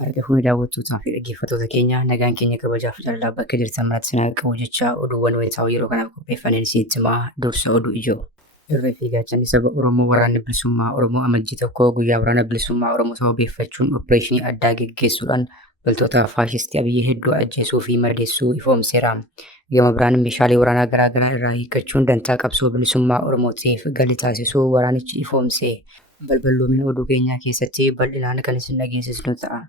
Harka fuuni daawwattootaa fi dhaggeeffattoota keenya nagaan keenya kabajaaf jaalalaa bakka jirtan maratti sinaa qabu jechaa oduuwwan wayitaawaa yeroo kanaaf qopheeffanneen sitti himaa dursa oduu ijoo. Irree fi gaachanni saba Oromoo waraanni bilisummaa Oromoo amajjii tokko guyyaa waraana bilisummaa Oromoo sababeeffachuun opereeshinii addaa geggeessuudhaan loltoota faashistii Abiyyii hedduu ajjeesuu fi madeessuu ifoomseera. Gama biraan meeshaalee waraanaa garaagaraa irraa hiikkachuun dantaa qabsoo bilisummaa Oromootiif galii taasisuu waraanichi ifoomse. Balballoomina oduu keenyaa keessatti bal'inaan kan isin dhageessisnu ta'a.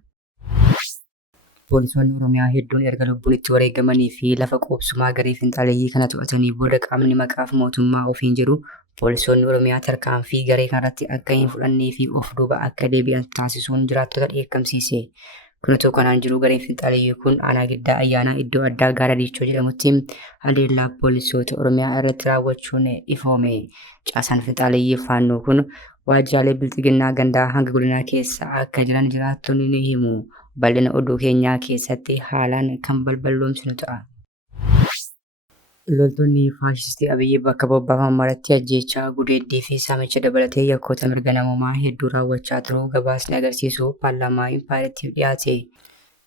Poolisoonni Oromiyaa hedduun erga lubbuun itti wareegamanii fi lafa qubsumaa garee finxaaleeyyii kana to'atanii booda qaamni maqaaf mootummaa ofiin jedhu poolisoonni Oromiyaa tarkaanfii garee kanarratti akka hin fudhannee fi of duuba akka deebi'an taasisuun jiraattota dheekkamsiise. Kunatu kanaan jiru gareen finxaaleeyyii kun aanaa giddaa ayyaanaa iddoo addaa gaara diichoo jedhamutti haleellaa poolisoota Oromiyaa irratti raawwachuun ifoome. Caasaan finxaaleeyyii faannoo kun waajjiraalee bilxiginnaa gandaa hanga godinaa keessa akka jiran jiraattonni ni himu. Bal'ina oduu keenyaa keessatti haalaan kan balballoomsinu ta'a. Loltoonni faashistii Abiyyii bakka bobbaafaman maratti ajjeechaa gudeeddii fi saamicha dabalatee yakkoota mirga namummaa hedduu raawwachaa turuu gabaasni agarsiisu paarlaamaa impaayiratiif dhiyaate.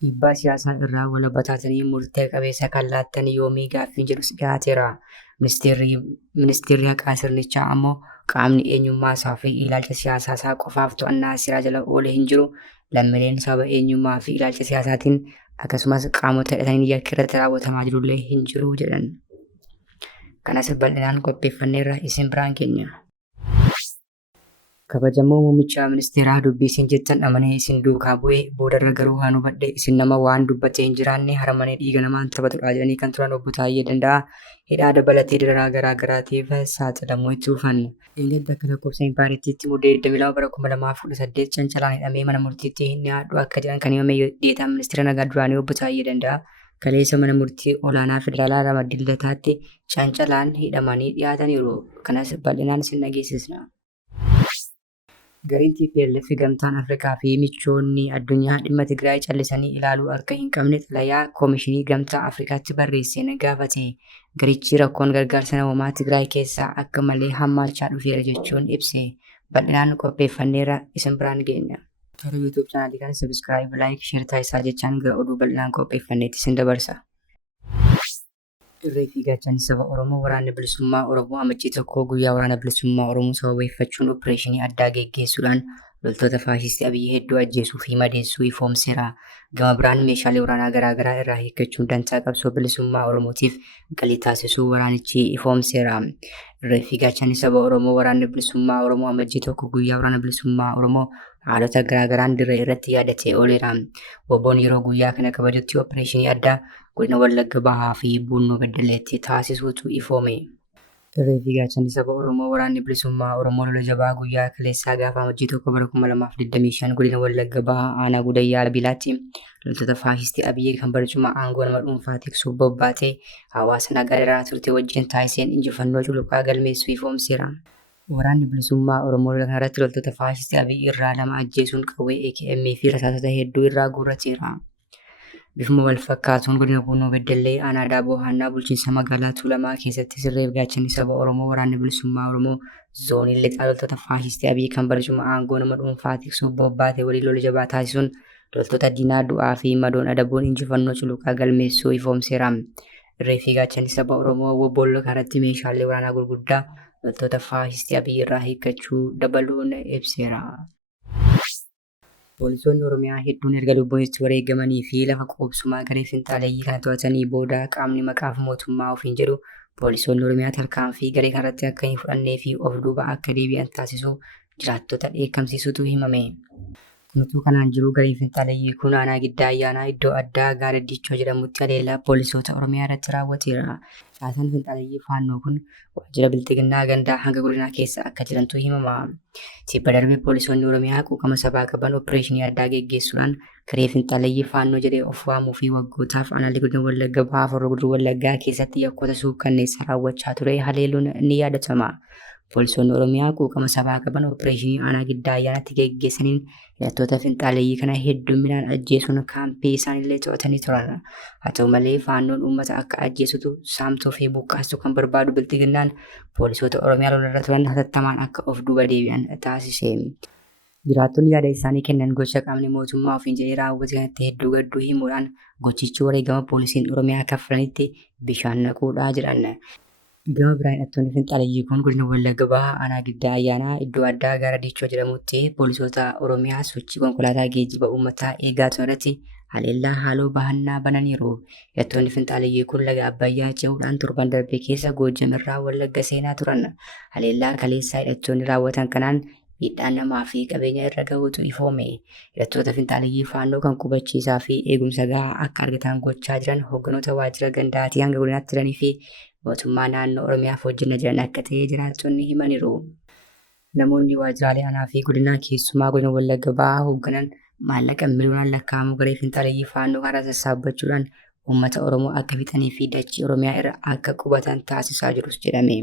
Dhiibbaa siyaasaa irraa walaba taatanii murtee qabeessa kan laattan yoomii gaaffiin jedhus dhiyaateera. Ministeerri haqaa sirnichaa ammoo qaamni eenyummaa isaa fi ilaalcha siyaasaa isaa qofaaf to'annaa seeraa jala oolee hin jiru. Lammiileen sababa eenyummaa fi ilaalcha siyaasaatiin akkasumas qaamota hidhatanii yakka irratti raawwatamaa jirullee hin jiru jedhan. Kanas bal'inaan qopheeffanneerra isin biraan keenya. Kabajamoo muummicha ministeeraa dubbii isin jettan amanee isin duukaa bu'ee boodarra garuu haan hubadhe isin nama waan dubbatee hin jiraanne haramanii dhiiga namaan taphatudha jedhanii kan turan obbo Taayyee Danda'a hidhaa dabalatee dararaa garaa garaatiif saaxilamuu itti dhufan. Ingilizii akka lakkoofsa impaayiratiitti muddee 22 bara 2018 cancalaan hidhamee mana murtiitti hin dhiyaadhu akka jedhan kan himame dhiyeetaan ministeera nagaa duraanii obbo Taayyee Danda'a kaleessa mana murtii olaanaa federaalaa Ramadillataatti cancalaan hidhamanii dhiyaataniiru. Kanas bal'inaan isin dhageessisna. Gareen TPLF gamtaan Afrikaa fi michoonni addunyaa dhimma Tigraay callisanii ilaaluu akka hin qabne xalayaa koomishinii gamtaa Afrikaatti barreesseen gaafate. Garichi rakkoon gargaarsa namoomaa Tigraay keessaa akka malee hammaachaa dhufeera jechuun ibse. Bal'inaan qopheeffanneerra isin biraan geenya. Toora YouTube chaanaalii kana subscribe, like, share taasisaa jechaan gara oduu bal'inaan qopheeffanneetti isin dabarsa. Irree fi gaachanni saba Oromoo waraanni bilisummaa Oromoo amajjii tokko guyyaa waraana bilisummaa Oromoo sababeeffachuun opereeshinii addaa geggeessuudhaan loltoota faashistii Abiyyii hedduu ajjeesuu fi madeessuu ifoomseera. Gama biraan meeshaalee waraanaa garaagaraa irraa hiikkachuun dantaa qabsoo bilisummaa Oromootiif galii taasisuu waraanichi ifoomseera. Irree fi gaachanni saba Oromoo waraanni bilisummaa Oromoo amajjii tokko guyyaa waraana bilisummaa Oromoo haalota garaagaraan dirree irratti yaadatee ooleera. Woboon yeroo guyyaa kana kabajutti opereeshinii addaa godina Wallagga Bahaa fi Buunoo Beddelleetti taasisuutu ifoome. Irree fi gaachanni saba Oromoo waraanni bilisummaa Oromoo lola jabaa guyyaa kaleessaa gaafa amajjii tokko bara 2025 godina Wallagga Bahaa aanaa Gudayyaa Bilaatti loltoota faashistii Abiyyii kan barcuma aangoo nama dhuunfaa tiksuuf bobbaatee hawaasa nagaa irraa turte wajjin taasiseen injifannoo culuqaa galmeessuu ifoomseera. Waraanni bilisummaa Oromoo lola kanarratti loltoota faashistii Abiyyii irraa 2 ajjeesuun qawwee AKM fi rasaasota hedduu irraa guurrateera. Bifuma wal fakkaatuun godina Buunoo Beddellee aanaa Daaboo Haannaa bulchiinsa magaalaa Tuulamaa keessatti sirree fi gaachanni saba Oromoo waraanni bilisummaa Oromoo zoonii lixaa loltoota faashistii Abiyyii kan barcuma aangoo nama dhuunfaa tiksuuf bobbaate waliin lola jabaa taasisuun loltoota diinaa du'aa fi madoon adabuun injifannoo culuqaa galmeessuu ifoomseera. Irree fi gaachanni saba Oromoo woboon kanatti meeshaalee waraanaa gurguddaa loltoota faashistii Abiyyii irraa hiikkachuu dabaluun ibseera. Poolisoonni Oromiyaa hedduun erga lubbuun itti wareegamanii fi lafa qubsumaa garee finxaaleeyyii kana to'atanii booda qaamni maqaaf mootummaa ofiin jedhu poolisoonni Oromiyaa tarkaanfii garee kanarratti akka hin fudhannee fi of duuba akka deebi'an taasisuu jiraattota dheekkamsiisuutu himame. Kunutuu kanaan jiru garee finxaaleeyyii kun aanaa giddaa ayyaanaa iddoo addaa gaara diichoo jedhamutti haleellaa poolisoota Oromiyaa irratti raawwateera. Caasaan finxaaleeyyii faannoo kun waajjira bilxiginnaa gandaa hanga godinaa keessa akka jirantu himama. Tibba darbee poolisoonni Oromiyaa quuqama sabaa qaban opereeshinii addaa geggeessuudhaan garee finxaaleeyyii faannoo jedhee of waamuu fi waggootaaf aanaalee godina Wallagga Bahaa fi Horroo Wallaggaa keessatti yakkoota suukkanneessaa raawwachaa ture haleeluun ni yaadatama. Poolisoonni Oromiyaa quuqama sabaa qaban opereeshinii aanaa giddaa ayyaanaatti geggeessaniin hidhattoota finxaaleeyyii kana hedduminaan ajjeesuun kaampii isaanillee to'atanii turan. Haa ta'u malee faannoon uummata akka ajjeesutu saamtuu fi buqqaastu kan barbaadu bilxiginnaan poolisoota Oromiyaa lolarra turan hatattamaan akka of duuba deebi'an taasise. Jiraattonni yaada isaanii kennan gocha qaamni mootummaa ofiin jedhee raawwate kanatti hedduu gadduu himuudhaan gochichi wareegama poolisiin Oromiyaa kaffalanitti bishaan naquudhaa jedhan. Gama biraan hidhattoonni finxaaleeyyii kun godina Wallagga Bahaa aanaa Giddaa Ayyaanaa iddoo addaa Gaara Diichoo jedhamutti poolisoota Oromiyaa sochii konkolaataa geejjiba uummataa eegaa turan irratti haleellaa haaloo bahannaa bananiiru. Hidhattoonni finxaaleeyyii kun laga Abbayyaa ce'uudhaan torban darbe keessa Goojjam irraa Wallagga seenaa turan. Haleellaa kaleessaa hidhattoonni raawwatan kanaan miidhaan namaa fi qabeenya irra gahuutu ifoome. Hidhattoota finxaaleeyyii faannoo kan qubachiisaa fi eegumsa gahaa akka argatan gochaa jiran hogganoota waajjira gandaatii hanga godinaatti jiranii fi mootummaa naannoo Oromiyaaf hojjenna jiran akka ta'e jiraattonni himaniiru. Namoonni waajjiraalee aanaa fi godina keessumaa godina Wallagga Bahaa hoogganan maallaqa miliyoonaan lakkaa'amu garee finxaaleeyyii faannoo kana sassaabbachuudhaan uummata Oromoo akka fixanii fi dachii Oromiyaa irra akka qubatan taasisaa jirus jedhame.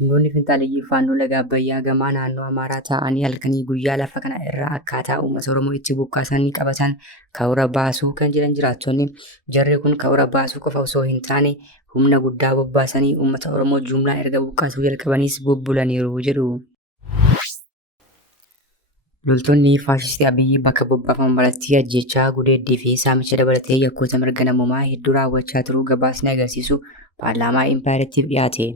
Humnoonni finxaaleeyyii faannoo laga Abbayyaa gamaa naannoo Amaaraa ta'anii halkanii guyyaa lafa kana irraa akkaataa uummata Oromoo itti buqqaasanii qabatan karoora baasuu kan jiran jiraattonni jarri kun karoora baasuu qofa osoo hin taane humna guddaa bobbaasanii uummata Oromoo jumlaan erga buqqaasuu jalqabaniis bubbulaniiru jedhu. Loltoonni faashistii Abiyyi bakka bobbaafaman maratti ajjechaa gudeeddii fi saamicha dabalatee yakkoota mirga namummaa hedduu raawwachaa turuu gabaasni agarsiisu paarlaamaa Impaayiratiif dhiyaate.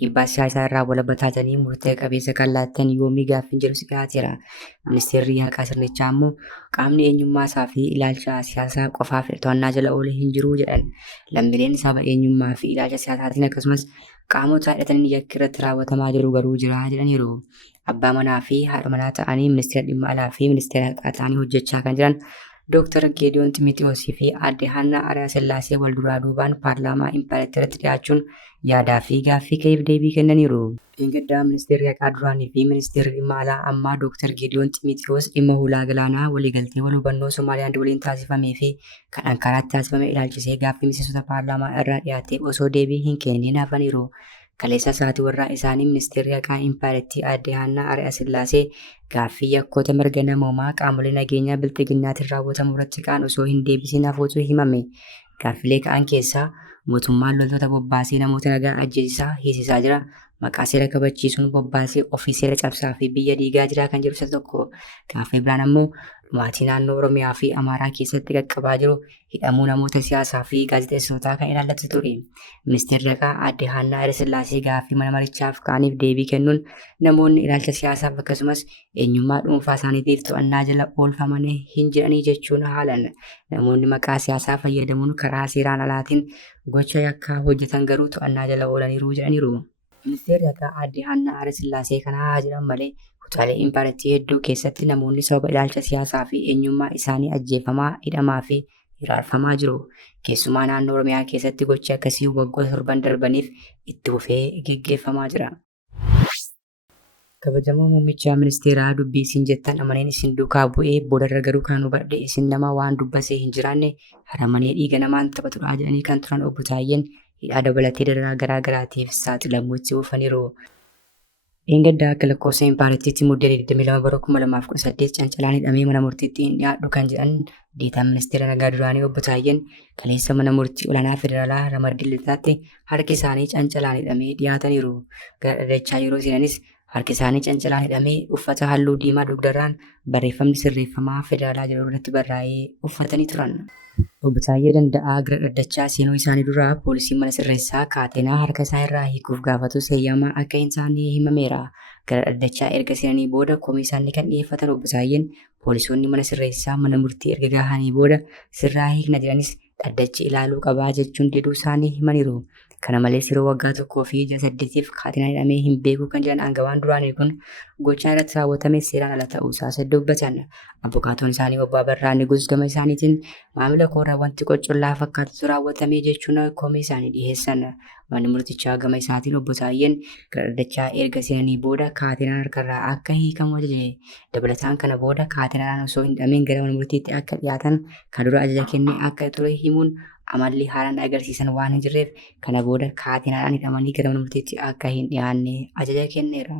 Dhiibbaa siyaasaa irraa walaba taatanii murtee qabeessa kan laattan yoomii gaaffiin jedhus dhiyaateera. Ministeerri haqaa sirnichaa immoo qaamni eenyummaasaa fi ilaalcha siyaasaa qofaaf to'annaa jala oole hin jiru jedhan. Lammiileen saba eenyummaa fi ilaalcha siyaasaatiin akkasumas qaamota hidhatanii yakki irratti raawwatamaa jiru garuu jira jedhaniiru. Abbaa manaa fi haadha manaa ta'anii ministeera dhimma alaa fi ministeera haqaa ta'anii hojjechaa kan jiran Dr. Geediyoon Ximitiyoosii fi aadde Haannaa Ariyaa Sillaasee wal duraa duubaan paarlaamaa Impaayirati irratti dhiyaachuun yaadaa fi gaaffii ka'eef deebii kennaniiru. Dheengaddaa ministeerri haqaa duraanii fi ministeerri dhimma alaa ammaa Dr. Geediyoon Ximitiyoos dhimma hulaa galaanaa waliigaltee wal hubannoo Somaaliyaand waliin taasifamee fi kan Ankaraatti taasifame ilaalchisee gaaffii miseensota paarlaamaa irraa dhiyaatee osoo deebii hin kennin hafaniiru. Kaleessa sa'aatii warraa isaanii ministeerri haqaa Impaayirati aadde Haannaa Ariyaa Sillaasee gaaffii yakkoota mirga namoomaa qaamolee nageenyaa bilxiginnaatiin raawwatamu irratti ka'an osoo hin deebisin hafuutu himame. Gaaffilee ka'an keessaa mootummaan loltoota bobbaasee namoota nagaa ajjeesisaa hiisisaa jira. Maqaa seera kabachiisuun bobbaasee ofii seera cabsaa fi biyya diigaa jira kan jedhu isa tokko. Gaaffii biraan ammoo dhumaatii naannoo Oromiyaa fi Amaaraa keessatti qaqqabaa jiru hidhamuu namoota siyaasaa fi gaazexeessitootaa kan ilaallatu ture. Ministeerri haqaa aadde Haannaa Ariyaa Sillaasee gaaffii mana marichaaf ka'aniif deebii kennuun namoonni ilaalcha siyaasaaf akkasumas eenyummaa dhuunfaa isaaniitiif to'annaa jala oolfaman hin jedhanii jechuun haalan. Namoonni maqaa siyaasaa fayyadamuun karaa seeraan alaatiin gocha yakkaa hojjetan garuu to'annaa jala oolaniiru jedhaniiru. Ministeerri haqaa aadde Haannaa Ariyaa Sillaasee kana haa jiran malee kutaalee Impaayiratii hedduu keessatti namoonni sababa ilaalcha siyaasaa fi eenyummaa isaanii ajjeefamaa, hidhamaa fi hiraarfamaa jiru. Keessumaa naannoo Oromiyaa keessatti gochi akkasii waggoota 7 darbaniif itti fufee geggeeffamaa jira. Kabajamoo muummicha ministeeraa dubbii isin jettan amaneen isin duukaa bu'ee boodarra garuu kan hubadhe isin nama waan dubbasee hin jiraanne haramanii dhiiga namaan taphatudha jedhanii kan turan obbo Taayyeen hidhaa dabalatee dararaa garaa garaatiif saaxilamuu itti fufaniiru. Dheengaddaa akka lakkoofsa Impaayiratiitti muddee 22 bara 2018 cancalaan hidhamee mana murtiitti hin dhiyaadhu kan jedhan deetaan ministeera nagaa duraanii obbo Taayyeen kaleessa mana murtii olaanaa federaalaa Ramaddii Lixaatti harki isaanii cancalaan hidhamee dhiyaataniiru. Gara dhaddachaa yeroo seenanis harki isaanii cancalaan hidhamee uffata halluu diimaa dugdarraan barreeffamni sirreeffamaa federaalaa jedhu irratti barraa'ee uffatanii turan. Obbo Taayyee Danda'aa gara dhaddachaa seenuu isaanii duraa poolisiin mana sirreessaa kaateenaa harka isaa irraa hiikuuf gaafatu seeyyamaa akka hin taane himameera. Gara dhaddachaa erga seenanii booda komii isaanii kan dhiyeeffatan obbo Taayyeen poolisoonni mana sirreessaa mana murtii erga gahanii booda sirraa hiikna jedhanis dhaddachi ilaaluu qabaa jechuun diduu isaanii himaniiru. Kana malees yeroo waggaa 1 fi 8 kaatinaa hidhamee hin beeku kan jedhan aangawaan duraanii kun gochaan irratti raawwatame seeraan ala ta'uu isaa dubbatan. Abukaatoon isaanii obbo Abarraa Niguus gama isaaniitiin maamila koorraa wanti qoccollaa fakkaatu raawwatame jechuun komii isaanii dhiyeessan. Manni murtichaa gama isaatiin obbo Taayyeen gara dhaddachaa erga seenanii booda kaatinaan harkarraa akka hiikamu ajaje. Dabalataan kana booda kaatinaan osoo hin hidhamiin gara mana murtiitti akka dhiyaatan kan dura ajaja kennee akka ture himuun amalli haalaan agarsiisan waan hin jirreef kana booda kaatinaadhaan hidhamanii gara mana murtiitti akka hin dhiyaanne ajaja kenneera.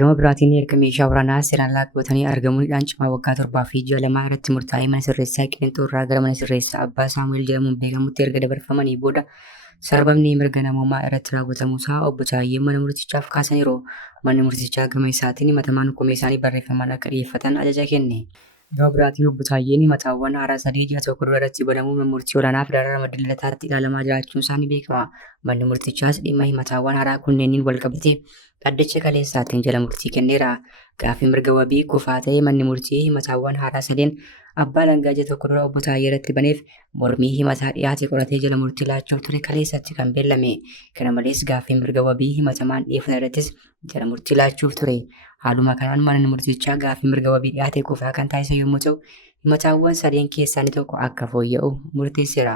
Gama biraatiin erga meeshaa waraanaa seeraan qabatanii argamuun hidhaan cimaa waggaa 7 fi 6 irratti murtaa'ee mana sirreessaa Qiliinxoo irraa gara mana sirreessaa Abbaa Saamu'eel jedhamuun beekamutti erga dabarfamanii booda Sarbamni mirga namummaa irratti raawwatamuusaa obbo Taayyeen mana murtichaaf kaasaniiru. Manni murtichaa gama isaatiin himatamaan komee isaanii barreeffamaan akka dhiyeeffatan ajaja kenne. Gama biraatiin obbo Taayyeen himataawwan haaraa 3 ji'a tokko dura irratti banamuun murtii olaanaa federaalaa Madallataatti ilaalamaa jiraachuun isaanii beekama. Manni murtichaas dhimma himataawwan haaraa kunneeniin wal qabatee dhaddacha kaleessaatiin jala murtii kenneera. Gaaffii mirga wabii kufaa ta'ee manni murtii himataawwan haaraa 3 abbaa alangaa ji'a tokko dura obbo Taayyee irratti baneef mormii himataa dhiyaate qoratee jala murtii laachuuf ture kaleessatti kan beellame. Kana malees gaaffii mirga wabii himatamaan dhiyeeffatan irrattis jala murtii laachuuf ture. Haaluma kanaan manni murtichaa gaaffii mirga wabii dhiyaate kufaa kan taasisan yommuu ta'u, himataawwan 3 keessaa inni tokko akka fooyya'u murteesseera.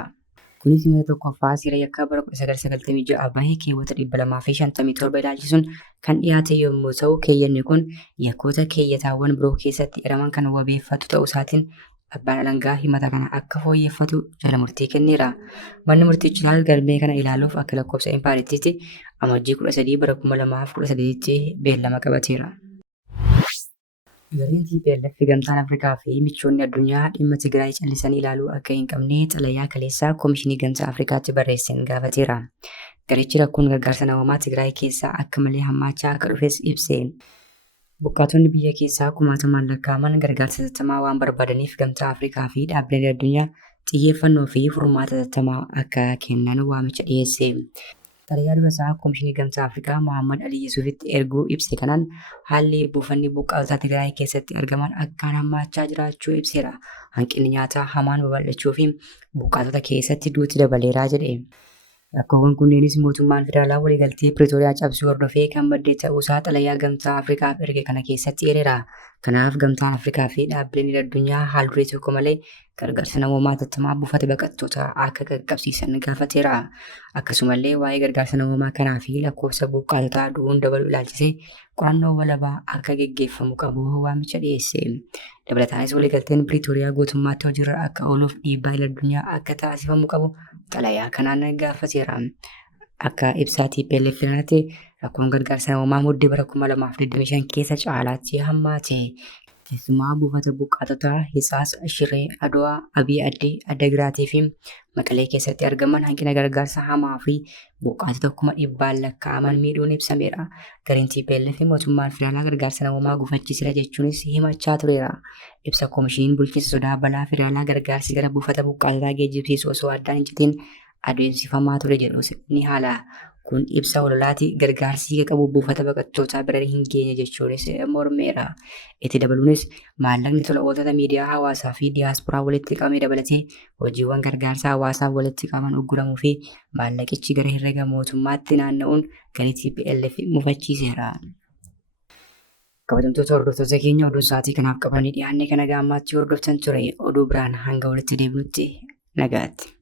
Kunis himata tokkoffaa seera yakkaa bara 1996 bahee keewwata 257 ilaalchisuun kan dhiyaate yommuu ta'u, keeyyanni kun yakkoota keeyyataawwan biroo keessatti hiraman kan wabeeffatu ta'uu isaatiin abbaan alangaa himata kana akka fooyyeffatu jala murtii kenneera. Manni murtichaa galmee kana ilaaluuf akka lakkoofsa impaaritiitti amajjii 13 bara 2018tti beellama qabateera. Gareen TPLF gamtaan Afrikaa fi michoonni addunyaa dhimma Tigraay callisanii ilaaluu akka hin qabne xalayaa kaleessaa Koomishinii Gamtaa Afrikaatti barreesseen gaafateera. Garichi rakkoon gargaarsa namoomaa Tigraay keessaa akka malee hammaachaa akka dhufes ibse. Buqqaatonni biyya keessaa kumaatamaan lakkaa'aman gargaarsa hatattamaa waan barbaadaniif gamtaa Afrikaa fi dhaabbileen addunyaa xiyyeeffannoo fi furmaata hatattamaa akka kennan waamicha dhiyeesse. Xalayaa durasaa Koomishinii Gamtaa Afrikaa Mohammad Ali Yusufitti erguu ibse kanaan haalli buufanni buqqaatota Tigraay keessatti argaman akkaan hammaachaa jiraachuu ibseera. Hanqinni nyaataa hamaan babal'achuu fi buqqaatota keessatti duuti dabaleeraa jedhe. Rakkoowwan kunneenis mootummaan federaalaa waliigaltee Piriitooriyaa cabsuu hordofee kan madde ta'uusaa xalayaa Gamtaa Afrikaaf erge kana keessatti eereera. Kanaaf Gamtaan Afrikaa fi dhaabbileen addunyaa haal duree tokko malee gargaarsa namoomaa hatattamaa buufata baqattootaa akka qaqqabsiisan gaafateera. Akkasumallee waa'ee gargaarsa namoomaa kanaa fi lakkoofsa buqqaatotaa du'uun dabaluu ilaalchisee qorannoo walabaa akka geggeeffamu qabu waamicha dhiyeesse. Dabalataanis waliigalteen Piriitooriyaa guutummaatti hojiirra akka ooluuf dhiibbaa idil-addunyaa akka taasifamu qabu xalayaa kanaan gaafateera. Akka ibsaa TPLF kanatti rakkoon gargaarsa namoomaa muddee bara 2025 keessa caalaatti hammaate. Keessumaa buufata buqqaatotaa Hisaas, Shiree, Adwaa, Abii Addii, Addagiraatii fi Maqalee keessatti argaman hanqina gargaarsa hamaa fi buqqaatota 100,000 lakkaa'aman miidhuun ibsameera. Gareen TPLF mootummaan federaalaa gargaarsa namoomaa gufachiiseera jechuunis himachaa tureera. Ibsa Koomishiniin bulchiinsa sodaa balaa federaalaa gargaarsi gara buufata buqqaatotaa geejjibsiisuu osoo addaan hin citiin adeemsifamaa ture jedhus ni haala. Kun ibsa ololaati gargaarsi qabu buufata baqattootaa bira hin geenye jechuunis mormeera. Itti dabaluunis maallaqni tola ooltota miidiyaa hawaasaa fi diyaasporaa walitti qabamee dabalatee hojiiwwan gargaarsa hawaasaaf walitti qabaman ugguramuu fi maallaqichi gara herrega mootummaatti naanna'uun galii TPLF mufachiiseera. Kabajamtoota hordoftoota keenya oduu sa'aatii kanaaf qabanii dhiyaanne kana gaammaatti hordoftan ture. Oduu biraan hanga walitti deebinutti nagaatti.